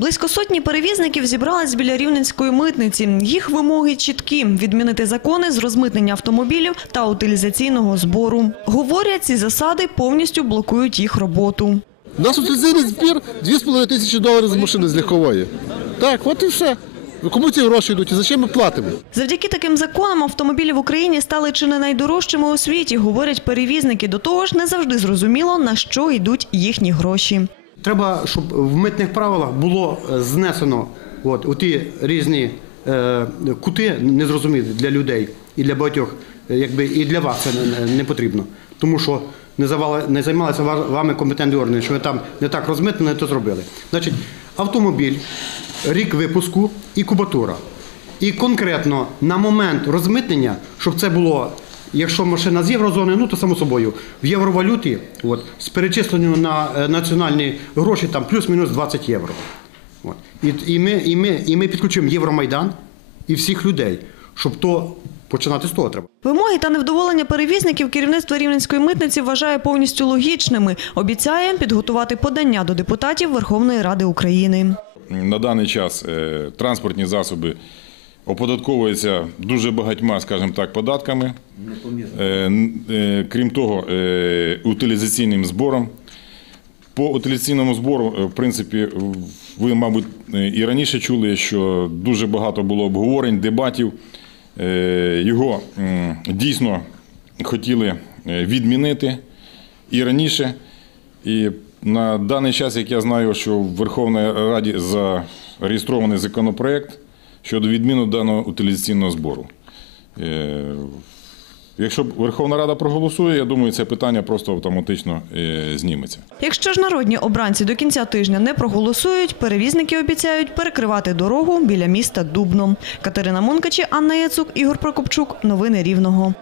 Близько сотні перевізників зібрались біля рівненської митниці. Їх вимоги чіткі – відмінити закони з розмитнення автомобілів та утилізаційного збору. Говорять, ці засади повністю блокують їх роботу. У нас утилізаційний збір 2,5 тисячі доларів з машини з легкової. Так, от і все. Ну, Кому ці гроші йдуть і за чим ми платимо? Завдяки таким законам автомобілі в Україні стали чи не найдорожчими у світі, говорять перевізники. До того ж, не завжди зрозуміло, на що йдуть їхні гроші. Треба, щоб в митних правилах було е, знесено от, оті різні е, кути незрозумілі для людей і для багатьох, е, якби і для вас це не, не потрібно. Тому що не, завали, не займалися вами компетентні органи, що ви там не так розмитнили, то зробили. Значить, автомобіль, рік випуску і кубатура. І конкретно на момент розмитнення, щоб це було, якщо машина з єврозони, ну то само собою, в євровалюті, от, з перечисленням на е, національні гроші, там плюс-мінус 20 євро. От. І, і, ми, і, ми, і ми підключимо Євромайдан і всіх людей, щоб то починати з того треба. Вимоги та невдоволення перевізників керівництво Рівненської митниці вважає повністю логічними. Обіцяє підготувати подання до депутатів Верховної Ради України. На даний час е, транспортні засоби оподатковуються дуже багатьма, скажімо так, податками. Е, е, Крім того, е, утилізаційним збором. По утилізаційному збору, в принципі, ви, мабуть, і раніше чули, що дуже багато було обговорень, дебатів. Його дійсно хотіли відмінити і раніше. І на даний час, як я знаю, що в Верховній Раді зареєстрований законопроект щодо відміни даного утилізаційного збору. Якщо Верховна Рада проголосує, я думаю, це питання просто автоматично е, зніметься. Якщо ж народні обранці до кінця тижня не проголосують, перевізники обіцяють перекривати дорогу біля міста Дубно. Катерина Монкачі, Анна Яцук, Ігор Прокопчук. Новини Рівного.